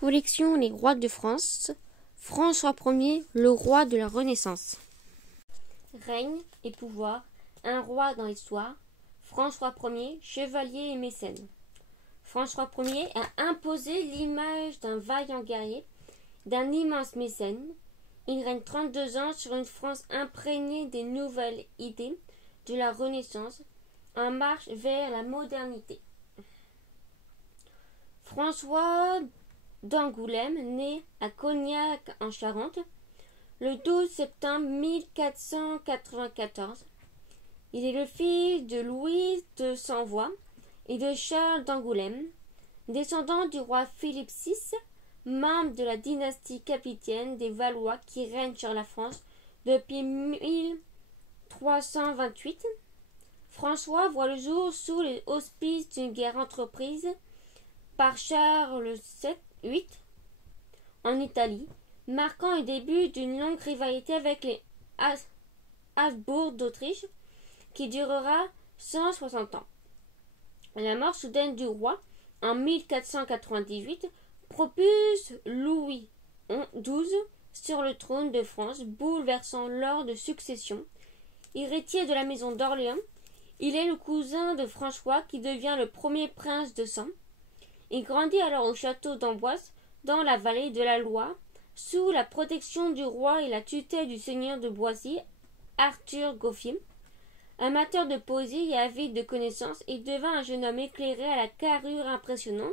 Collection Les rois de France. François Ier, le roi de la Renaissance. Règne et pouvoir, un roi dans l'histoire. François Ier, chevalier et mécène. François Ier a imposé l'image d'un vaillant guerrier, d'un immense mécène. Il règne 32 ans sur une France imprégnée des nouvelles idées de la Renaissance, en marche vers la modernité. François d'Angoulême, né à Cognac en Charente, le 12 septembre 1494. Il est le fils de Louise de Savoie et de Charles d'Angoulême, descendant du roi Philippe VI, membre de la dynastie capétienne des Valois qui règne sur la France depuis 1328. François voit le jour sous les auspices d'une guerre entreprise par Charles VIII en Italie, marquant le début d'une longue rivalité avec les Habsbourg d'Autriche qui durera 160 ans. La mort soudaine du roi en 1498 propulse Louis XII sur le trône de France, bouleversant l'ordre de succession. Héritier de la maison d'Orléans, il est le cousin de François qui devient le premier prince de sang. Il grandit alors au château d'Amboise, dans la vallée de la Loire, sous la protection du roi et la tutelle du seigneur de Boissy, Arthur Gauffier. Amateur de poésie et avide de connaissances, il devint un jeune homme éclairé à la carrure impressionnante.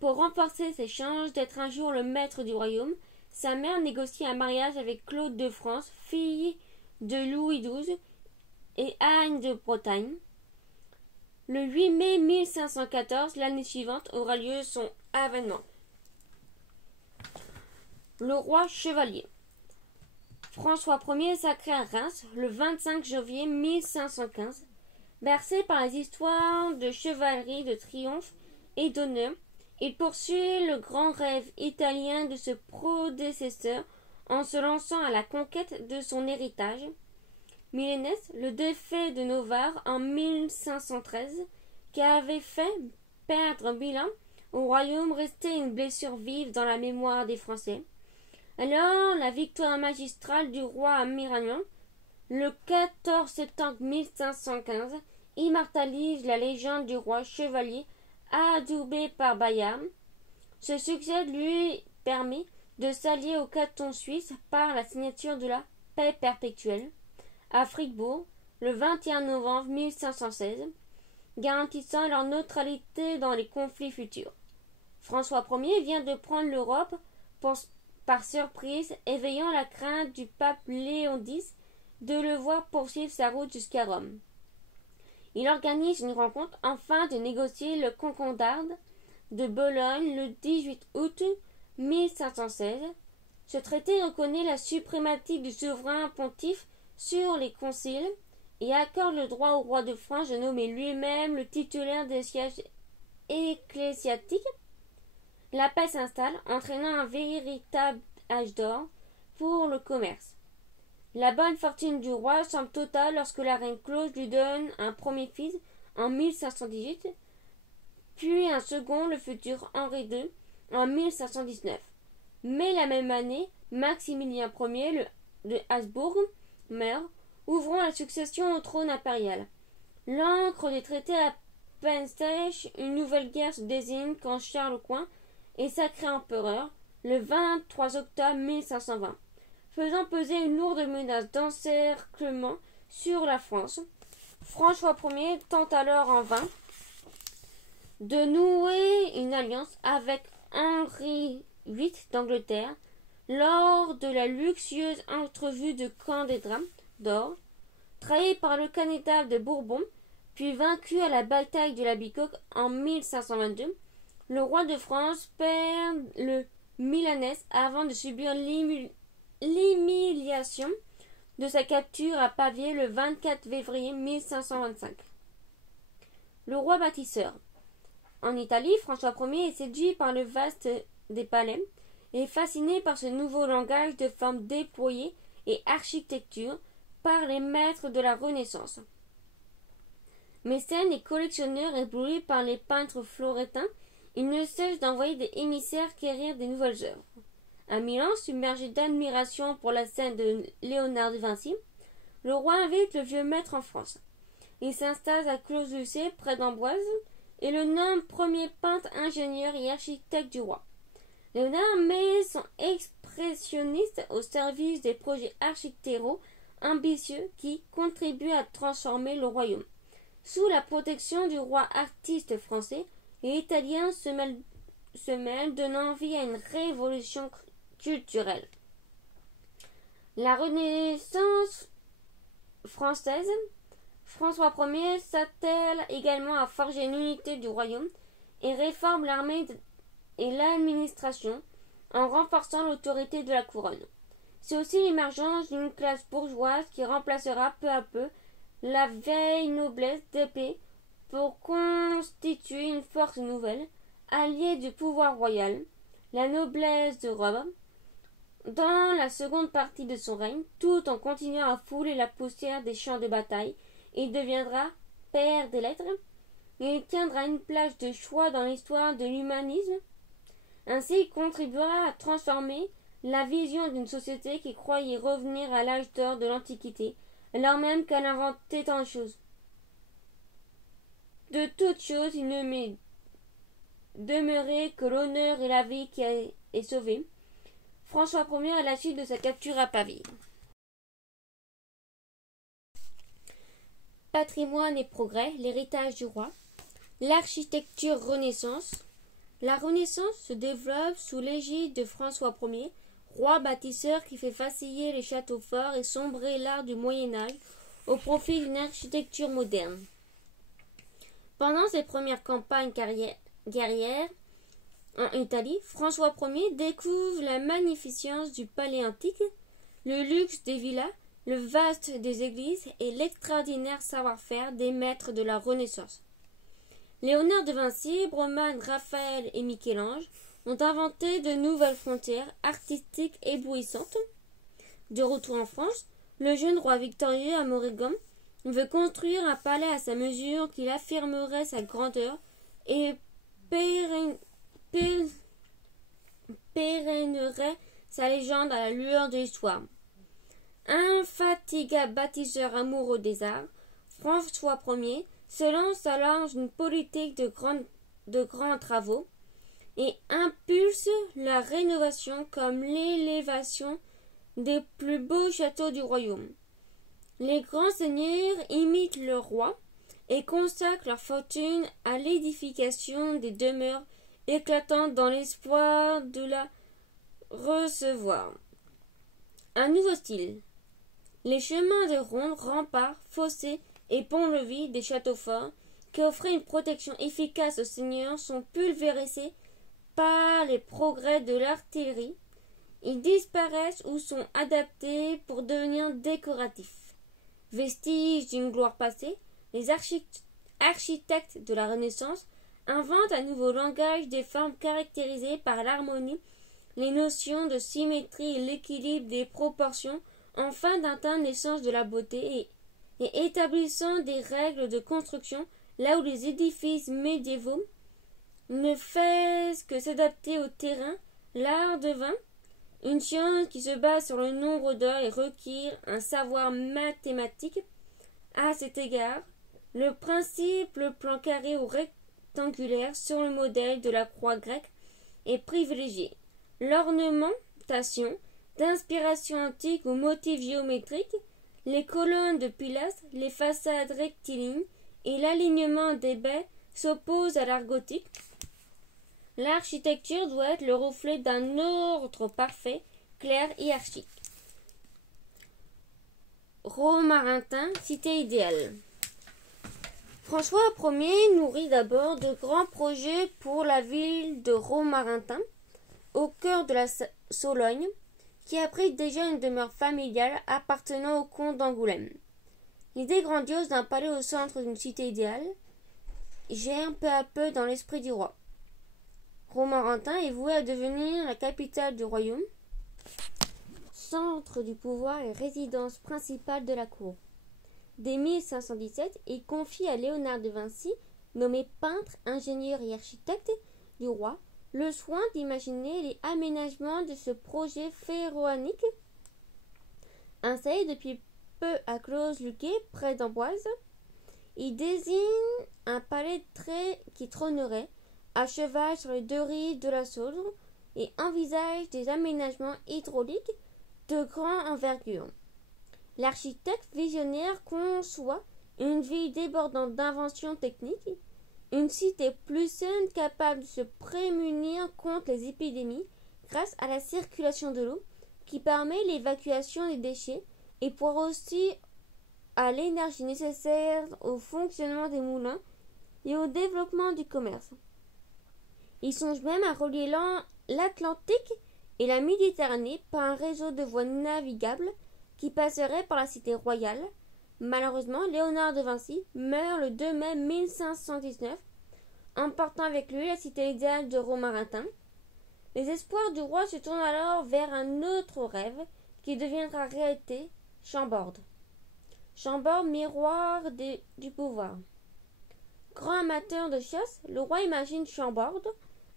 Pour renforcer ses chances d'être un jour le maître du royaume, sa mère négocie un mariage avec Claude de France, fille de Louis XII, et Anne de Bretagne. Le 8 mai 1514, l'année suivante, aura lieu son avènement. Le roi chevalier. François Ier est sacré à Reims le 25 janvier 1515. Bercé par les histoires de chevalerie, de triomphe et d'honneur, il poursuit le grand rêve italien de ce prédécesseur en se lançant à la conquête de son héritage. Milanès, le défait de Novare en 1513, qui avait fait perdre Milan au royaume, restait une blessure vive dans la mémoire des Français. Alors, la victoire magistrale du roi à Miragnons, le 14 septembre 1515, immortalise la légende du roi chevalier adoubé par Bayard. Ce succès lui permet de s'allier au canton suisse par la signature de la paix perpétuelle à Fribourg le 21 novembre 1516, garantissant leur neutralité dans les conflits futurs. François Ier vient de prendre l'Europe par surprise, éveillant la crainte du pape Léon X de le voir poursuivre sa route jusqu'à Rome. Il organise une rencontre afin de négocier le concordat de Bologne le 18 août 1516. Ce traité reconnaît la suprématie du souverain pontife sur les conciles et accorde le droit au roi de France de nommer lui-même le titulaire des sièges ecclésiastiques. La paix s'installe, entraînant un véritable âge d'or pour le commerce. La bonne fortune du roi semble totale lorsque la reine Claude lui donne un premier fils en 1518, puis un second, le futur Henri II, en 1519. Mais la même année, Maximilien Ier de Habsbourg meurt, ouvrant la succession au trône impérial. L'encre des traités à peine sèche, une nouvelle guerre se désigne quand Charles Quint est sacré empereur le 23 octobre 1520, faisant peser une lourde menace d'encerclement sur la France. François Ier tente alors en vain de nouer une alliance avec Henri VIII d'Angleterre lors de la luxueuse entrevue de Candédra d'Or, trahi par le Canada de Bourbon, puis vaincu à la bataille de la Bicoque en 1522. Le roi de France perd le Milanès avant de subir l'humiliation de sa capture à Pavie le 24 février 1525. Le roi bâtisseur. En Italie, François Ier est séduit par le vaste des palais et fasciné par ce nouveau langage de formes déployées et architecture par les maîtres de la Renaissance. Mécène et collectionneur ébloui par les peintres florétains, il ne cesse d'envoyer des émissaires quérir des nouvelles œuvres. À Milan, submergé d'admiration pour la scène de Léonard de Vinci, le roi invite le vieux maître en France. Il s'installe à Clos-Lucé, près d'Amboise, et le nomme premier peintre, ingénieur et architecte du roi. Léonard met son expressionniste au service des projets architecturaux ambitieux qui contribuent à transformer le royaume. Sous la protection du roi artiste français, les Italiens se mêlent, donnant vie à une révolution culturelle. La Renaissance française, François Ier s'attelle également à forger une unité du royaume et réforme l'armée et l'administration en renforçant l'autorité de la couronne. C'est aussi l'émergence d'une classe bourgeoise qui remplacera peu à peu la vieille noblesse d'épée pour constituer une force nouvelle, alliée du pouvoir royal, la noblesse de robe, dans la seconde partie de son règne, tout en continuant à fouler la poussière des champs de bataille. Il deviendra père des lettres. Il tiendra une place de choix dans l'histoire de l'humanisme. Ainsi, il contribuera à transformer la vision d'une société qui croyait revenir à l'âge d'or de l'Antiquité, alors même qu'elle inventait tant de choses. De toutes choses, il ne m'est demeuré que l'honneur et la vie qui est sauvée. François Ier à la suite de sa capture à Pavie. Patrimoine et progrès, l'héritage du roi. L'architecture Renaissance. La Renaissance se développe sous l'égide de François Ier, roi bâtisseur qui fait vaciller les châteaux forts et sombrer l'art du Moyen-Âge au profit d'une architecture moderne. Pendant ses premières campagnes guerrières en Italie, François Ier découvre la magnificence du palais antique, le luxe des villas, le vaste des églises et l'extraordinaire savoir-faire des maîtres de la Renaissance. Léonard de Vinci, Broman, Raphaël et Michel-Ange ont inventé de nouvelles frontières artistiques éblouissantes. De retour en France, le jeune roi victorieux Amorégon veut construire un palais à sa mesure qui affirmerait sa grandeur et pérennerait sa légende à la lueur de l'histoire. Infatigable bâtisseur amoureux des arts, François Ier se lance alors dans une politique de grands travaux et impulse la rénovation comme l'élévation des plus beaux châteaux du royaume. Les grands seigneurs imitent le roi et consacrent leur fortune à l'édification des demeures éclatantes dans l'espoir de la recevoir. Un nouveau style. Les chemins de ronde, remparts, fossés et ponts-levis des châteaux forts, qui offraient une protection efficace aux seigneurs, sont pulvérisés par les progrès de l'artillerie. Ils disparaissent ou sont adaptés pour devenir décoratifs. Vestiges d'une gloire passée, les architectes de la Renaissance inventent un nouveau langage des formes caractérisées par l'harmonie, les notions de symétrie et l'équilibre des proportions, afin d'atteindre l'essence de la beauté et établissant des règles de construction là où les édifices médiévaux ne faisaient que s'adapter au terrain. L'art devint une science qui se base sur le nombre d'heures et requiert un savoir mathématique. À cet égard, le plan carré ou rectangulaire sur le modèle de la croix grecque est privilégié. L'ornementation, d'inspiration antique ou motifs géométriques, les colonnes de pilastres, les façades rectilignes et l'alignement des baies s'opposent à l'art gothique. L'architecture doit être le reflet d'un ordre parfait, clair et hiérarchique. Romorantin, cité idéale. François Ier nourrit d'abord de grands projets pour la ville de Romorantin, au cœur de la Sologne, qui abrite déjà une demeure familiale appartenant au comte d'Angoulême. L'idée grandiose d'un palais au centre d'une cité idéale germe peu à peu dans l'esprit du roi. Romorantin est voué à devenir la capitale du royaume, centre du pouvoir et résidence principale de la cour. Dès 1517, il confie à Léonard de Vinci, nommé peintre, ingénieur et architecte, du roi le soin d'imaginer les aménagements de ce projet pharaonique. Installé depuis peu à Close-Luquet, près d'Amboise, il désigne un palais qui trônerait à cheval sur les deux rives de la Saône et envisage des aménagements hydrauliques de grande envergure. L'architecte visionnaire conçoit une ville débordante d'inventions techniques, une cité plus saine capable de se prémunir contre les épidémies grâce à la circulation de l'eau qui permet l'évacuation des déchets et pourra aussi à l'énergie nécessaire au fonctionnement des moulins et au développement du commerce. Il songe même à relier l'Atlantique et la Méditerranée par un réseau de voies navigables qui passerait par la cité royale. Malheureusement, Léonard de Vinci meurt le 2 mai 1519, emportant avec lui la cité idéale de Romorantin. Les espoirs du roi se tournent alors vers un autre rêve qui deviendra réalité, Chambord. Chambord, miroir du pouvoir. Grand amateur de chasse, le roi imagine Chambord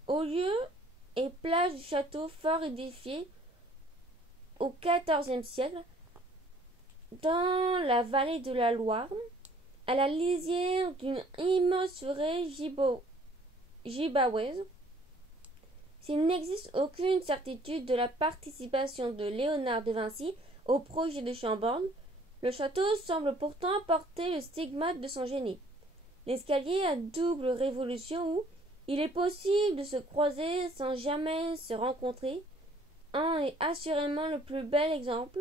au lieu et place du château fort édifié au XIVe siècle dans la vallée de la Loire, à la lisière d'une immense forêt gibaouaise. S'il n'existe aucune certitude de la participation de Léonard de Vinci au projet de Chambord, le château semble pourtant porter le stigmate de son génie. L'escalier à double révolution où il est possible de se croiser sans jamais se rencontrer en est assurément le plus bel exemple.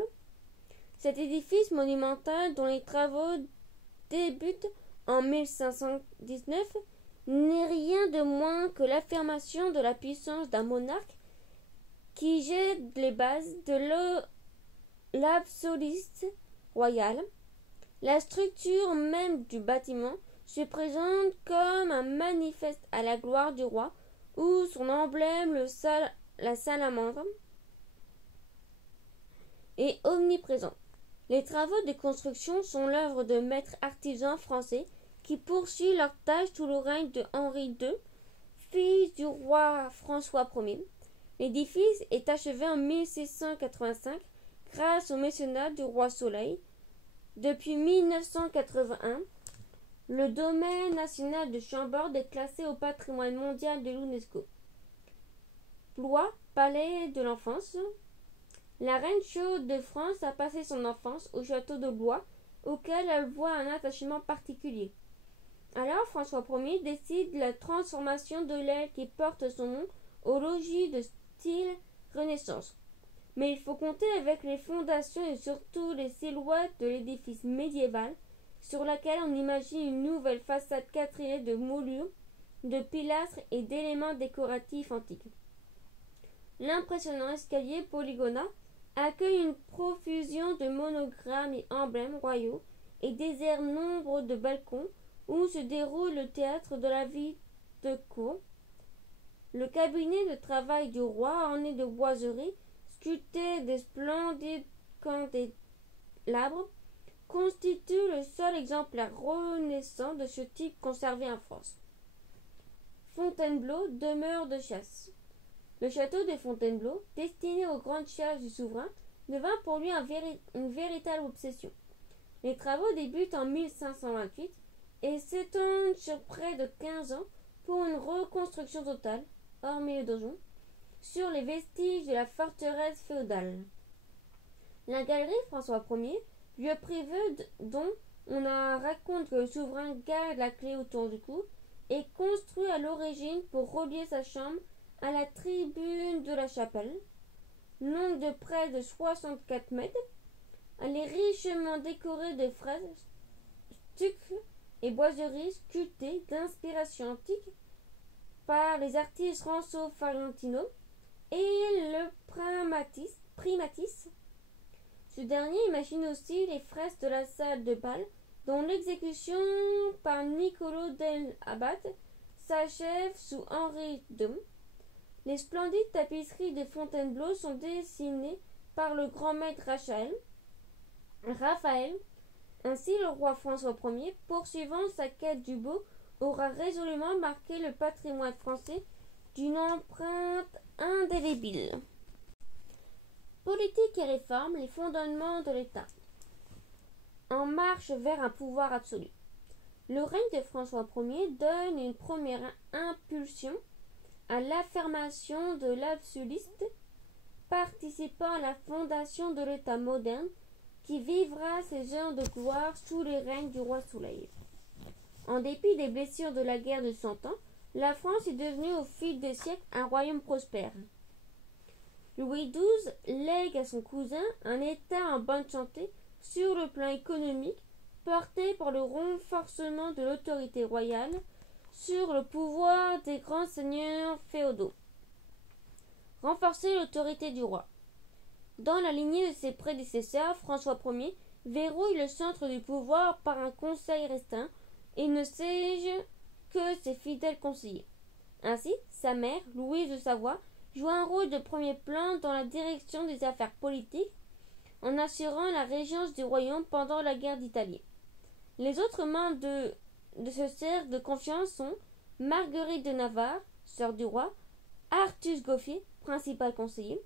Cet édifice monumental dont les travaux débutent en 1519 n'est rien de moins que l'affirmation de la puissance d'un monarque qui jette les bases de l'absolutisme royal. La structure même du bâtiment se présente comme un manifeste à la gloire du roi, où son emblème, la salamandre, est omniprésent. Les travaux de construction sont l'œuvre de maîtres artisans français qui poursuivent leur tâche sous le règne de Henri II, fils du roi François Ier. L'édifice est achevé en 1685 grâce au mécénat du roi Soleil. Depuis 1981, le domaine national de Chambord est classé au patrimoine mondial de l'UNESCO. Blois, palais de l'enfance. La reine Chaude de France a passé son enfance au château de Blois, auquel elle voit un attachement particulier. Alors François Ier décide la transformation de l'aile qui porte son nom au logis de style Renaissance. Mais il faut compter avec les fondations et surtout les silhouettes de l'édifice médiéval sur laquelle on imagine une nouvelle façade quadrillée de moulures, de pilastres et d'éléments décoratifs antiques. L'impressionnant escalier polygonal accueille une profusion de monogrammes et emblèmes royaux et dessert nombre de balcons où se déroule le théâtre de la vie de cour. Le cabinet de travail du roi, orné de boiseries, sculpté des splendides candélabres, constitue le seul exemplaire renaissant de ce type conservé en France. Fontainebleau, demeure de chasse. Le château de Fontainebleau, destiné aux grandes chasses du souverain, devint pour lui une véritable obsession. Les travaux débutent en 1528 et s'étendent sur près de 15 ans pour une reconstruction totale, hormis le donjon, sur les vestiges de la forteresse féodale. La galerie François Ier, lieu privé dont on raconte que le souverain garde la clé autour du cou, est construit à l'origine pour relier sa chambre à la tribune de la chapelle, longue de près de 64 mètres. Elle est richement décorée de fresques, stucs et boiseries sculptées d'inspiration antique par les artistes Renzo Farentino et le Primatis. Ce dernier imagine aussi les fresques de la salle de bal, dont l'exécution par Niccolò dell'Abate s'achève sous Henri II. Les splendides tapisseries de Fontainebleau sont dessinées par le grand maître Raphaël. Ainsi, le roi François Ier, poursuivant sa quête du beau, aura résolument marqué le patrimoine français d'une empreinte indélébile. Politique et réforme, les fondements de l'État. En marche vers un pouvoir absolu. Le règne de François Ier donne une première impulsion à l'affirmation de l'absolutisme, participant à la fondation de l'État moderne qui vivra ses heures de gloire sous les règnes du roi Soleil. En dépit des blessures de la guerre de 100 ans, la France est devenue au fil des siècles un royaume prospère. Louis XII lègue à son cousin un État en bonne santé sur le plan économique, porté par le renforcement de l'autorité royale sur le pouvoir des grands seigneurs féodaux. Renforcer l'autorité du roi. Dans la lignée de ses prédécesseurs, François Ier verrouille le centre du pouvoir par un conseil restreint et ne siège que ses fidèles conseillers. Ainsi, sa mère, Louise de Savoie, joue un rôle de premier plan dans la direction des affaires politiques en assurant la régence du royaume pendant la guerre d'Italie. Les autres membres de ce cercle de confiance sont Marguerite de Navarre, sœur du roi, Artus Gouffier, principal conseiller,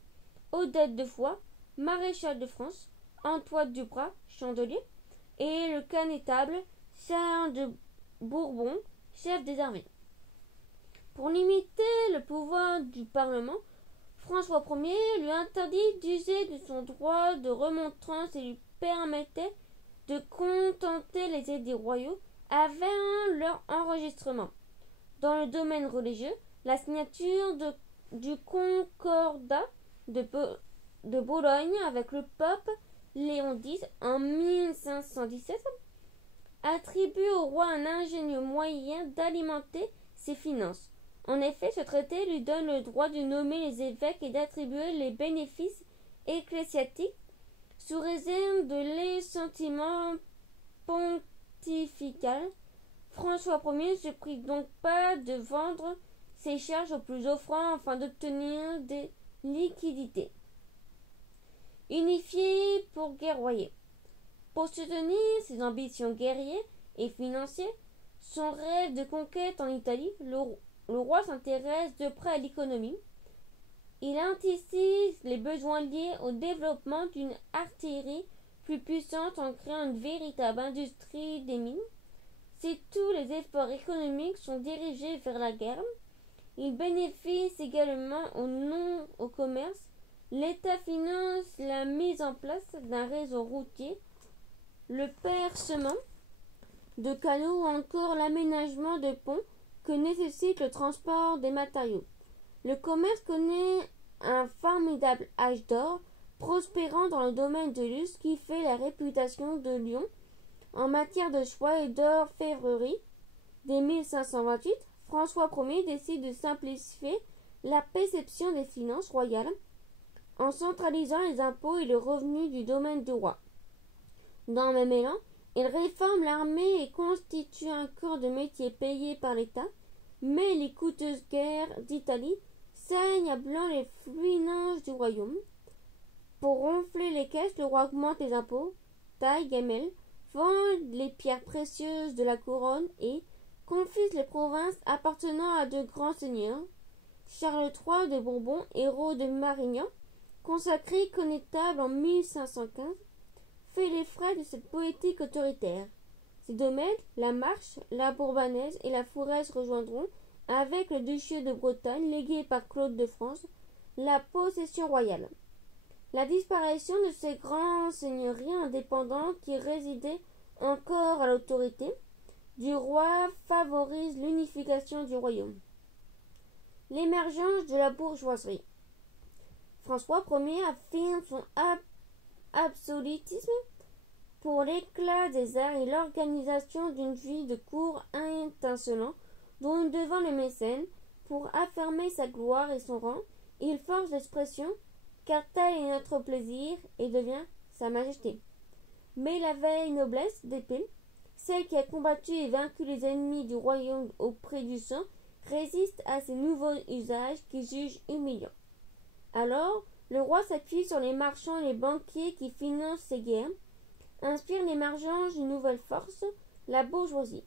Odette de Foix, maréchal de France, Antoine Duprat, chancelier, et le connétable Charles de Bourbon, chef des armées. Pour limiter le pouvoir du Parlement, François Ier lui interdit d'user de son droit de remontrance et lui permettait de contenter les édits royaux avant leur enregistrement. Dans le domaine religieux, la signature du concordat de Bologne avec le pape Léon X en 1517 attribue au roi un ingénieux moyen d'alimenter ses finances. En effet, ce traité lui donne le droit de nommer les évêques et d'attribuer les bénéfices ecclésiastiques sous réserve de l'assentiment pontifical. François Ier ne se prive donc pas de vendre ses charges aux plus offrants afin d'obtenir des liquidités. Unifié pour guerroyer. Pour soutenir ses ambitions guerrières et financières, son rêve de conquête en Italie, le roi s'intéresse de près à l'économie. Il anticipe les besoins liés au développement d'une artillerie plus puissante en créant une véritable industrie des mines. Si tous les efforts économiques sont dirigés vers la guerre, il bénéficie également au commerce. L'État finance la mise en place d'un réseau routier, le percement de canaux ou encore l'aménagement de ponts que nécessite le transport des matériaux. Le commerce connaît un formidable âge d'or, prospérant dans le domaine de luxe qui fait la réputation de Lyon en matière de soie et d'orfèvrerie. Dès 1528, François Ier décide de simplifier la perception des finances royales en centralisant les impôts et le revenu du domaine du roi. Dans le même élan, il réforme l'armée et constitue un corps de métier payé par l'État, mais les coûteuses guerres d'Italie saignent à blanc les finances du royaume. Pour ronfler les caisses, le roi augmente les impôts, taille, gamelle, vend les pierres précieuses de la couronne et confisque les provinces appartenant à de grands seigneurs. Charles III de Bourbon, héros de Marignan, consacré connétable en 1515, fait les frais de cette politique autoritaire. Ces domaines, la Marche, la Bourbonnaise et la Forez rejoindront, avec le duché de Bretagne légué par Claude de France, la possession royale. La disparition de ces grands seigneuries indépendantes qui résidaient encore à l'autorité du roi favorise l'unification du royaume. L'émergence de la bourgeoisie. François Ier affirme son absolutisme pour l'éclat des arts et l'organisation d'une vie de cour étincelant dont nous devons le mécène. Pour affirmer sa gloire et son rang, il force l'expression car tel est notre plaisir et devient sa majesté. Mais la vieille noblesse d'épée, celle qui a combattu et vaincu les ennemis du royaume au prix du sang, résiste à ces nouveaux usages qu'il juge humiliants. Alors, le roi s'appuie sur les marchands et les banquiers qui financent ces guerres, inspire l'émergence d'une nouvelle force, la bourgeoisie.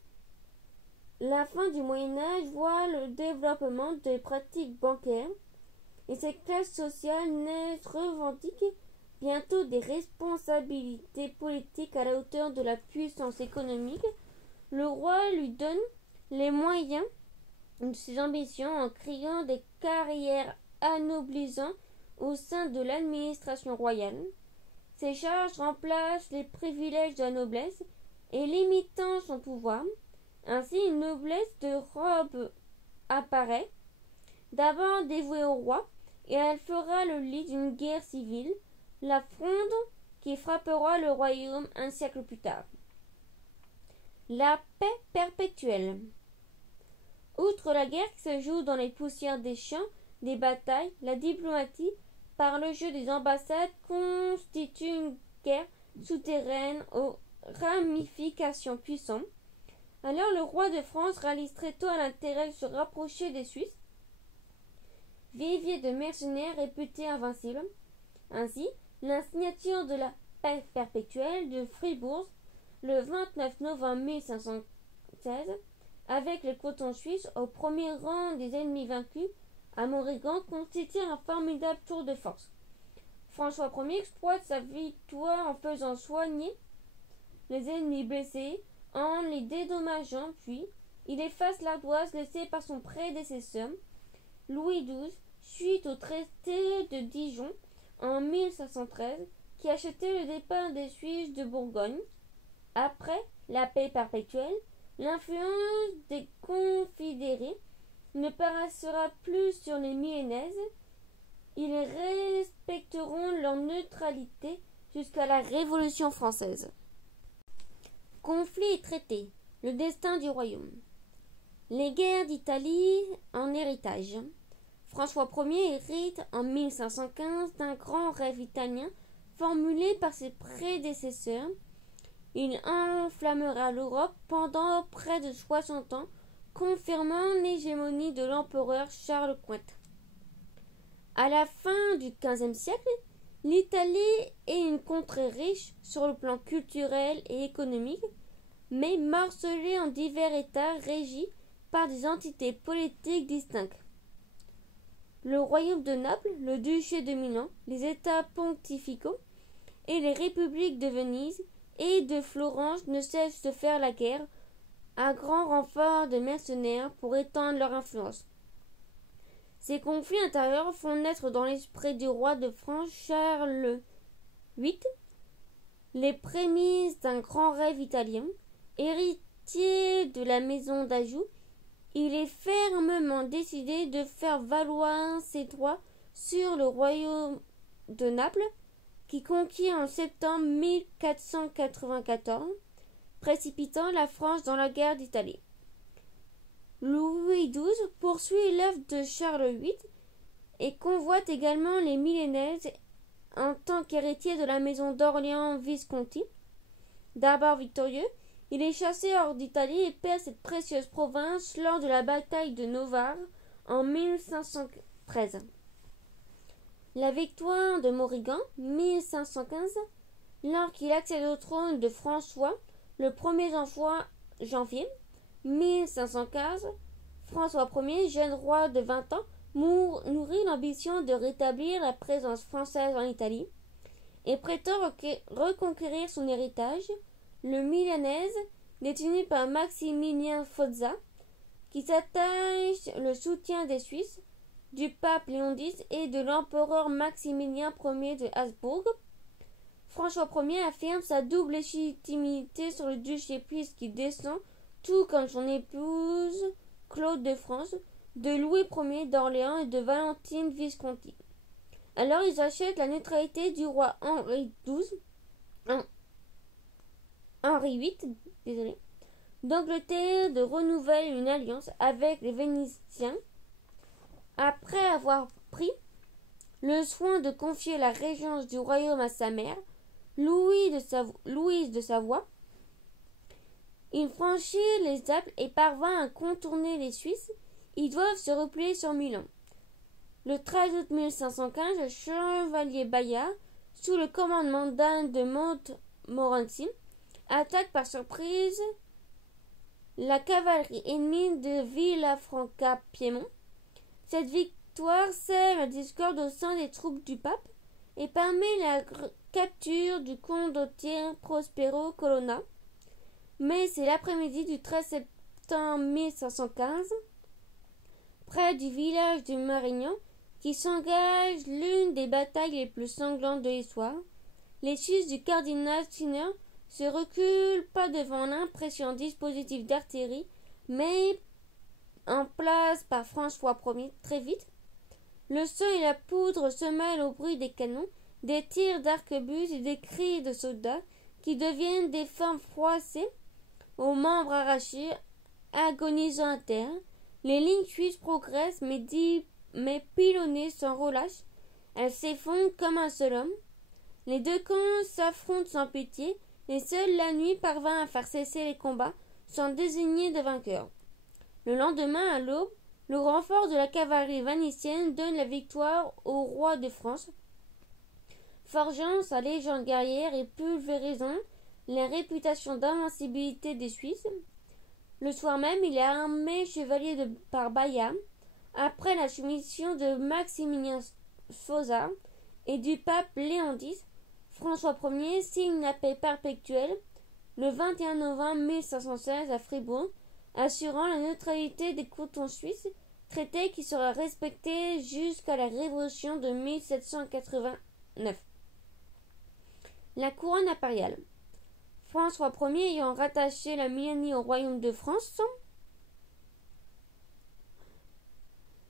La fin du Moyen-Âge voit le développement des pratiques bancaires et ces classes sociales naissent revendiquent bientôt des responsabilités politiques à la hauteur de la puissance économique. Le roi lui donne les moyens de ses ambitions en créant des carrières anoblissant au sein de l'administration royale. Ces charges remplacent les privilèges de la noblesse et limitant son pouvoir. Ainsi, une noblesse de robe apparaît, d'abord dévouée au roi, et elle fera le lit d'une guerre civile, la Fronde, qui frappera le royaume un siècle plus tard. La paix perpétuelle. Outre la guerre qui se joue dans les poussières des champs, des batailles, la diplomatie, par le jeu des ambassades, constitue une guerre souterraine aux ramifications puissantes. Alors le roi de France réalise très tôt l'intérêt de se rapprocher des Suisses, vivier de mercenaires réputés invincibles. Ainsi, la signature de la paix perpétuelle de Fribourg le 29 novembre 1516 avec les cantons suisses au premier rang des ennemis vaincus à Morrigan constitue un formidable tour de force. François Ier exploite sa victoire en faisant soigner les ennemis blessés, en les dédommageant, puis il efface l'ardoise laissée par son prédécesseur, Louis XII, suite au traité de Dijon en 1513, qui achetait le départ des Suisses de Bourgogne. Après la paix perpétuelle, l'influence des confédérés ne paraissera plus sur les Milannaises. Ils respecteront leur neutralité jusqu'à la Révolution française. Conflits et traités. Le destin du royaume. Les guerres d'Italie en héritage. François Ier hérite en 1515 d'un grand rêve italien formulé par ses prédécesseurs. Il enflammera l'Europe pendant près de 60 ans, confirmant l'hégémonie de l'empereur Charles Quint. À la fin du XVe siècle, l'Italie est une contrée riche sur le plan culturel et économique, mais morcelée en divers États régis par des entités politiques distinctes. Le royaume de Naples, le duché de Milan, les États pontificaux et les républiques de Venise et de Florence ne cessent de faire la guerre à grand renfort de mercenaires pour étendre leur influence. Ces conflits intérieurs font naître dans l'esprit du roi de France Charles VIII les prémices d'un grand rêve italien. Héritier de la maison d'Anjou, il est fermement décidé de faire valoir ses droits sur le royaume de Naples, qui conquiert en septembre 1494, précipitant la France dans la guerre d'Italie. Louis XII poursuit l'œuvre de Charles VIII et convoite également les Milannaises en tant qu'héritier de la maison d'Orléans-Visconti. D'abord victorieux, il est chassé hors d'Italie et perd cette précieuse province lors de la bataille de Novare en 1513. La victoire de Morrigan, 1515, lors qu'il accède au trône de François le 1er janvier 1515, François Ier, jeune roi de 20 ans, nourrit l'ambition de rétablir la présence française en Italie et prétend reconquérir son héritage, le Milanaise, détenu par Maximilien Foggia, qui s'attache le soutien des Suisses, du pape Léon X et de l'empereur Maximilien Ier de Habsbourg. François Ier affirme sa double légitimité sur le duché puisqu'il descend, tout comme son épouse Claude de France, de Louis Ier d'Orléans et de Valentine Visconti. Alors ils achètent la neutralité du roi Henri VIII d'Angleterre de renouveler une alliance avec les Vénitiens. Après avoir pris le soin de confier la régence du royaume à sa mère, Louise de Savoie, il franchit les Alpes et parvint à contourner les Suisses. Ils doivent se replier sur Milan. Le 13 août 1515, le chevalier Bayard, sous le commandement d'Anne de Montmorency, attaque par surprise la cavalerie ennemie de Villafranca-Piémont. Cette victoire sème la discorde au sein des troupes du pape et permet la capture du condottier Prospero Colonna. Mais c'est l'après-midi du 13 septembre 1515, près du village de Marignan, qui s'engage l'une des batailles les plus sanglantes de l'histoire. Les Suisses du cardinal Skinner se reculent pas devant l'impressionnant dispositif d'artillerie, mais en place par François Ier très vite. Le sang et la poudre se mêlent au bruit des canons, des tirs d'arquebuses et des cris de soldats qui deviennent des formes froissées, aux membres arrachés, agonisant à terre. Les lignes suisses progressent, mais pilonnées sans relâche. Elles s'effondrent comme un seul homme. Les deux camps s'affrontent sans pitié, et seule la nuit parvint à faire cesser les combats sans désigner de vainqueur. Le lendemain, à l'aube, le renfort de la cavalerie vanicienne donne la victoire au roi de France, forgeant sa légende guerrière et pulvérisant les réputations d'invincibilité des Suisses. Le soir même, il est armé chevalier par Bayard, après la soumission de Maximilien Sforza et du pape Léon X. François Ier signe la paix perpétuelle le 21 novembre 1516 à Fribourg, assurant la neutralité des cantons suisses, traité qui sera respecté jusqu'à la Révolution de 1789. La couronne impériale. François Ier ayant rattaché la Mélanie au royaume de France,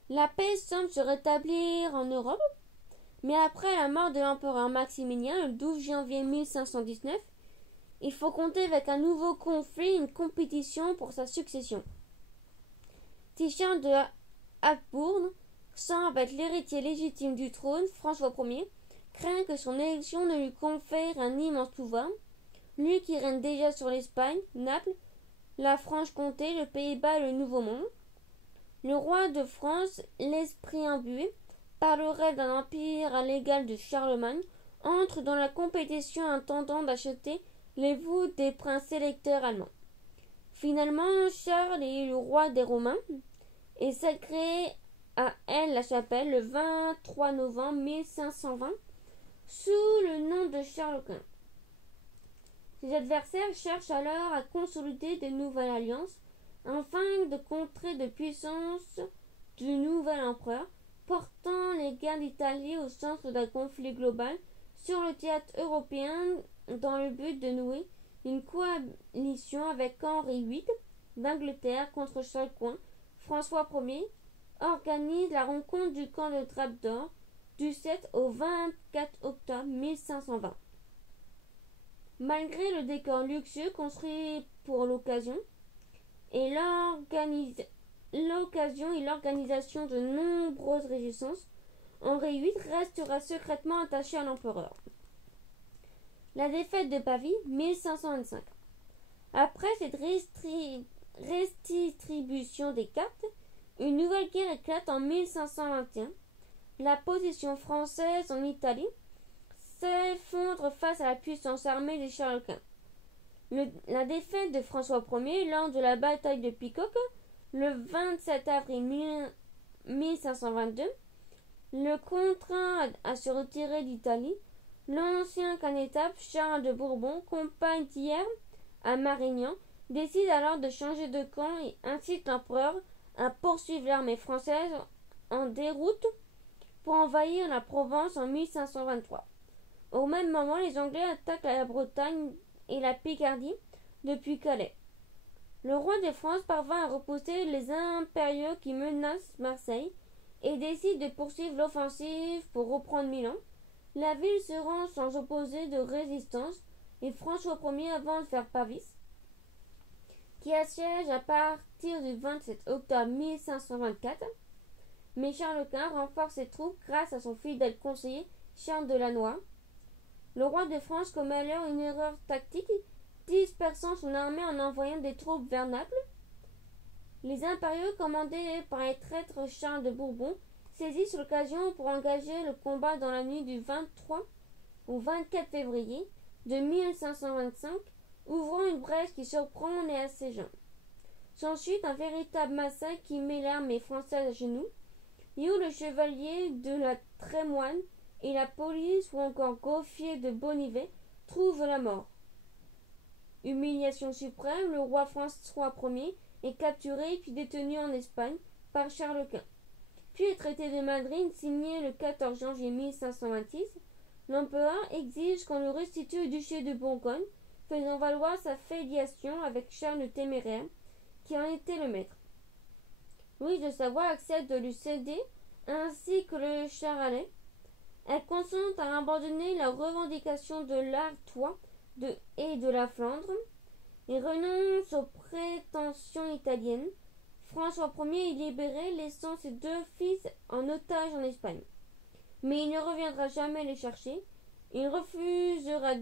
la paix semble se rétablir en Europe, mais après la mort de l'empereur Maximilien le 12 janvier 1519, il faut compter avec un nouveau conflit, une compétition pour sa succession. Tichardt de Habsbourg semble être l'héritier légitime du trône. François Ier craint que son élection ne lui confère un immense pouvoir, lui qui règne déjà sur l'Espagne, Naples, la Franche-Comté, le Pays-Bas et le Nouveau Monde. Le roi de France, l'esprit imbué par le rêve d'un empire à l'égal de Charlemagne, entre dans la compétition intendant d'acheter les voûtes des princes électeurs allemands. Finalement, Charles est le roi des Romains et sacré à Aix-la-Chapelle le 23 novembre 1520 sous le nom de Charles Quint. Ses adversaires cherchent alors à consolider de nouvelles alliances afin de contrer de puissance du nouvel empereur, portant les guerres d'Italie au centre d'un conflit global sur le théâtre européen dans le but de nouer une coalition avec Henri VIII d'Angleterre contre Charles Quint. François Ier organise la rencontre du camp de Trappe d'Or du 7 au 24 octobre 1520. Malgré le décor luxueux construit pour l'occasion et l'organisation de nombreuses réjouissances, Henri VIII restera secrètement attaché à l'empereur. La défaite de Pavie, 1525. Après cette redistribution des cartes, une nouvelle guerre éclate en 1521. La position française en Italie s'effondre face à la puissance armée de Charles Quint. La défaite de François Ier lors de la bataille de Picoque, le 27 avril 1522, le contraint à se retirer d'Italie. L'ancien connétable Charles de Bourbon, compagne d'hier à Marignan, décide alors de changer de camp et incite l'empereur à poursuivre l'armée française en déroute pour envahir la Provence en 1523. Au même moment, les Anglais attaquent la Bretagne et la Picardie depuis Calais. Le roi de France parvint à repousser les impériaux qui menacent Marseille et décide de poursuivre l'offensive pour reprendre Milan. La ville se rend sans opposer de résistance et François Ier avance vers Pavie, qui assiège à partir du 27 octobre 1524. Mais Charles Quint renforce ses troupes grâce à son fidèle conseiller Charles de Lannoy. Le roi de France commet alors une erreur tactique, dispersant son armée en envoyant des troupes vers Naples. Les impériaux, commandés par les traîtres Charles de Bourbon, saisissent l'occasion pour engager le combat dans la nuit du 23 au 24 février de 1525, ouvrant une brèche qui surprend les assiégeants. S'ensuit un véritable massacre qui met l'armée française à genoux, et où le chevalier de la Trémoine et la police ou encore Gauffier de Bonnivet trouvent la mort. Humiliation suprême, le roi François Ier est capturé puis détenu en Espagne par Charles Quint. Puis le traité de Madrid signé le 14 janvier 1526, l'empereur exige qu'on le restitue au duché de Bourgogne, faisant valoir sa filiation avec Charles le Téméraire, qui en était le maître. Louis de Savoie accepte de lui céder, ainsi que le Charolais. Elle consent à abandonner la revendication de l'Artois et de la Flandre, et renonce aux prétentions italiennes. François Ier est libéré, laissant ses 2 fils en otage en Espagne. Mais il ne reviendra jamais les chercher. Il refusera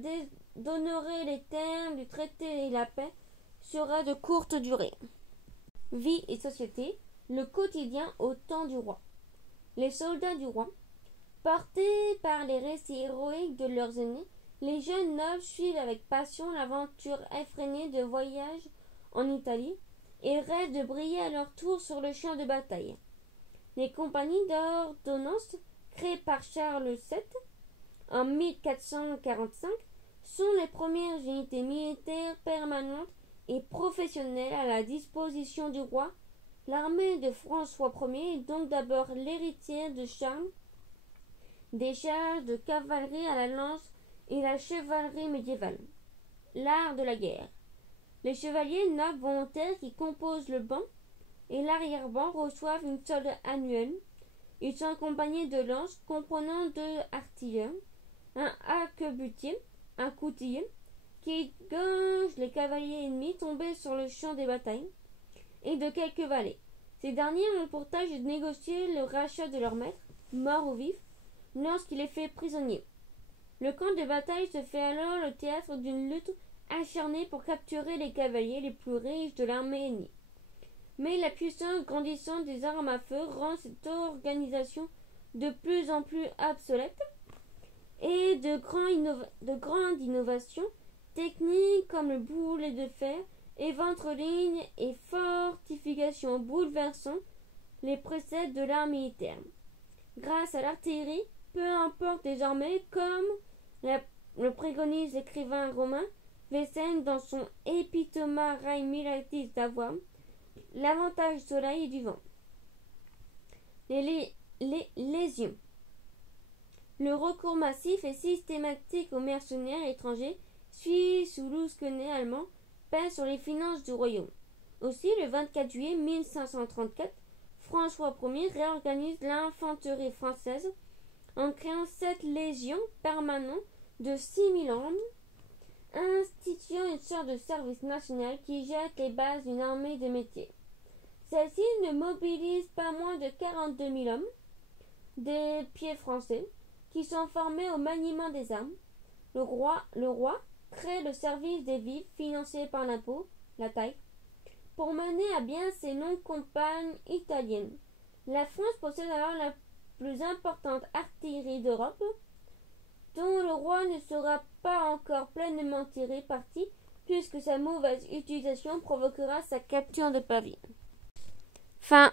d'honorer les termes du traité et la paix sera de courte durée. Vie et société, le quotidien au temps du roi. Les soldats du roi, portés par les récits héroïques de leurs aînés, les jeunes nobles suivent avec passion l'aventure effrénée de voyage en Italie et rêvent de briller à leur tour sur le champ de bataille. Les compagnies d'ordonnance, créées par Charles VII en 1445, sont les premières unités militaires permanentes et professionnelles à la disposition du roi. L'armée de François Ier est donc d'abord l'héritière de Charles, des charges de cavalerie à la lance et la chevalerie médiévale. L'art de la guerre. Les chevaliers nobles volontaires qui composent le banc et l'arrière-ban reçoivent une solde annuelle. Ils sont accompagnés de lances comprenant 2 artilleurs, un arquebutier, un couturier, qui égorgent les cavaliers ennemis tombés sur le champ des batailles, et de quelques valets. Ces derniers ont pour tâche de négocier le rachat de leur maître, mort ou vif, lorsqu'il est fait prisonnier. Le camp de bataille se fait alors le théâtre d'une lutte acharnée pour capturer les cavaliers les plus riches de l'armée ennemie. Mais la puissance grandissante des armes à feu rend cette organisation de plus en plus obsolète, et de grandes innovations techniques comme le boulet de fer et ventre-ligne et fortifications bouleversantes les précèdent de l'art militaire. Grâce à l'artillerie, peu importe désormais, comme le préconise l'écrivain romain Vécène dans son Epitoma Rai Militatis d'avoir l'avantage du soleil et du vent. Les lésions. Le recours massif et systématique aux mercenaires étrangers, suisses ou lusquenais allemands, pèse sur les finances du royaume. Aussi, le 24 juillet 1534, François Ier réorganise l'infanterie française en créant 7 légions permanentes de 6000 hommes, instituant une sorte de service national qui jette les bases d'une armée de métier. Celle-ci ne mobilise pas moins de 42 000 hommes, des pieds français, qui sont formés au maniement des armes. Le roi crée le service des vivres financé par l'impôt, la taille, pour mener à bien ses longues campagnes italiennes. La France possède alors la plus importante artillerie d'Europe, dont le roi ne sera pas encore pleinement tiré parti, puisque sa mauvaise utilisation provoquera sa capture de Pavie. Fin.